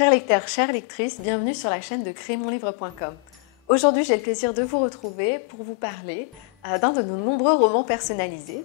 Chers lecteurs, chères lectrices, bienvenue sur la chaîne de crémonlivre.com. Aujourd'hui, j'ai le plaisir de vous retrouver pour vous parler d'un de nos nombreux romans personnalisés,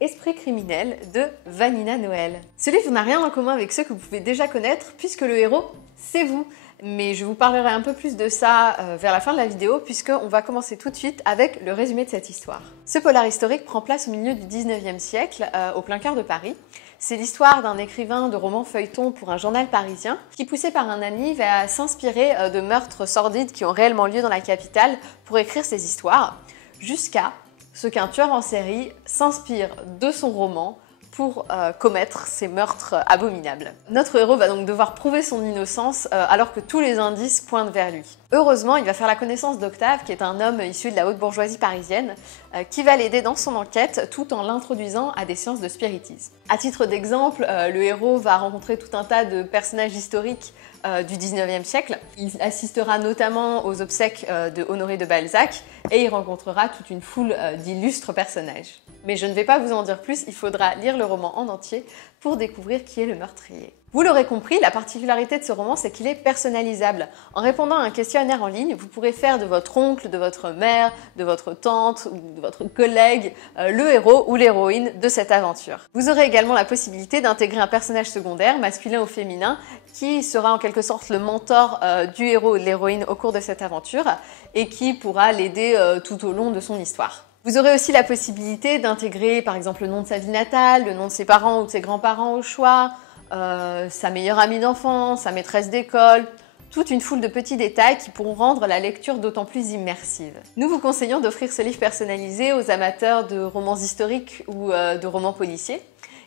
Esprit criminel de Vanina Noël. Ce livre n'a rien en commun avec ceux que vous pouvez déjà connaître puisque le héros, c'est vous. Mais je vous parlerai un peu plus de ça vers la fin de la vidéo puisqu'on va commencer tout de suite avec le résumé de cette histoire. Ce polar historique prend place au milieu du 19e siècle, au plein cœur de Paris. C'est l'histoire d'un écrivain de romans feuilletons pour un journal parisien qui, poussé par un ami, va s'inspirer de meurtres sordides qui ont réellement lieu dans la capitale pour écrire ses histoires, jusqu'à ce qu'un tueur en série s'inspire de son roman pour commettre ces meurtres abominables. Notre héros va donc devoir prouver son innocence alors que tous les indices pointent vers lui. Heureusement, il va faire la connaissance d'Octave, qui est un homme issu de la haute bourgeoisie parisienne, qui va l'aider dans son enquête tout en l'introduisant à des séances de spiritisme. À titre d'exemple, le héros va rencontrer tout un tas de personnages historiques du 19e siècle. Il assistera notamment aux obsèques de Honoré de Balzac et il rencontrera toute une foule d'illustres personnages. Mais je ne vais pas vous en dire plus, il faudra lire le roman en entier pour découvrir qui est le meurtrier. Vous l'aurez compris, la particularité de ce roman, c'est qu'il est personnalisable. En répondant à un questionnaire en ligne, vous pourrez faire de votre oncle, de votre mère, de votre tante ou de votre collègue le héros ou l'héroïne de cette aventure. Vous aurez également la possibilité d'intégrer un personnage secondaire, masculin ou féminin, qui sera en quelque sorte le mentor du héros ou de l'héroïne au cours de cette aventure et qui pourra l'aider tout au long de son histoire. Vous aurez aussi la possibilité d'intégrer par exemple le nom de sa ville natale, le nom de ses parents ou de ses grands-parents au choix, sa meilleure amie d'enfance, sa maîtresse d'école, toute une foule de petits détails qui pourront rendre la lecture d'autant plus immersive. Nous vous conseillons d'offrir ce livre personnalisé aux amateurs de romans historiques ou de romans policiers.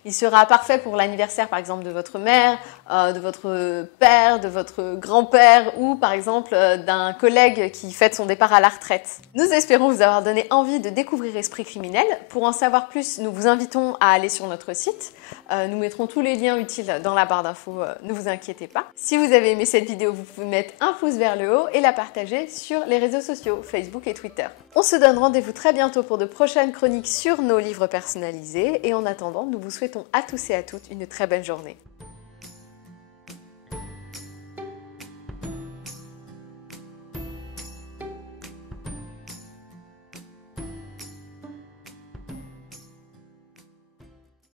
Il sera parfait pour l'anniversaire par exemple de votre mère, de votre père, de votre grand-père ou par exemple d'un collègue qui fête son départ à la retraite. Nous espérons vous avoir donné envie de découvrir Esprit criminel. Pour en savoir plus, nous vous invitons à aller sur notre site. Nous mettrons tous les liens utiles dans la barre d'infos, ne vous inquiétez pas. Si vous avez aimé cette vidéo, vous pouvez mettre un pouce vers le haut et la partager sur les réseaux sociaux, Facebook et Twitter. On se donne rendez-vous très bientôt pour de prochaines chroniques sur nos livres personnalisés et en attendant, nous vous souhaitons à tous et à toutes une très belle journée.